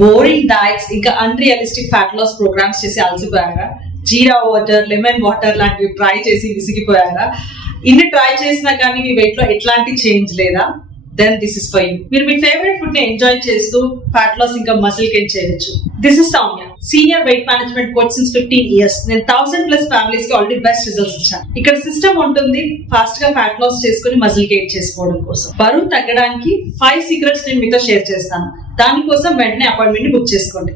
Boring diets ఇంకా unrealistic fat loss programmes చేసి అలసిపోయారా? జీరా water, lemon water లాంటివి ట్రై చేసి విసిగిపోయారా? ఇన్ని ట్రై చేసినా కానీ మీ వెయిట్ లో ఎట్లాంటి చేంజ్ లేదా? Then this is for you. మీరు మీ ఫేవరెట్ ఫుడ్ ని ఎంజాయ్ చేస్తూ ఫ్యాట్ లాస్ ఇంకా మసిల్ గెయిన్ చేయొచ్చు. This is Soumya, senior weight management coach since 15 years. నేను 1000+ ఫ్యామిలీస్ కి ఆల్రెడీ బెస్ట్ రిజల్ట్స్ ఇచ్చాను. ఇక్కడ సిస్టమ్ ఉంటుంది ఫాస్ట్ గా ఫ్యాట్ లాస్ చేసుకుని మసిల్ గెయిన్ చేసుకోవడం కోసం. బరువు తగ్గడానికి 5 సీక్రెట్స్ నేను మీతో షేర్ చేస్తాను. దానికోసం వెంటనే అపాయింట్మెంట్ బుక్ చేసుకోండి.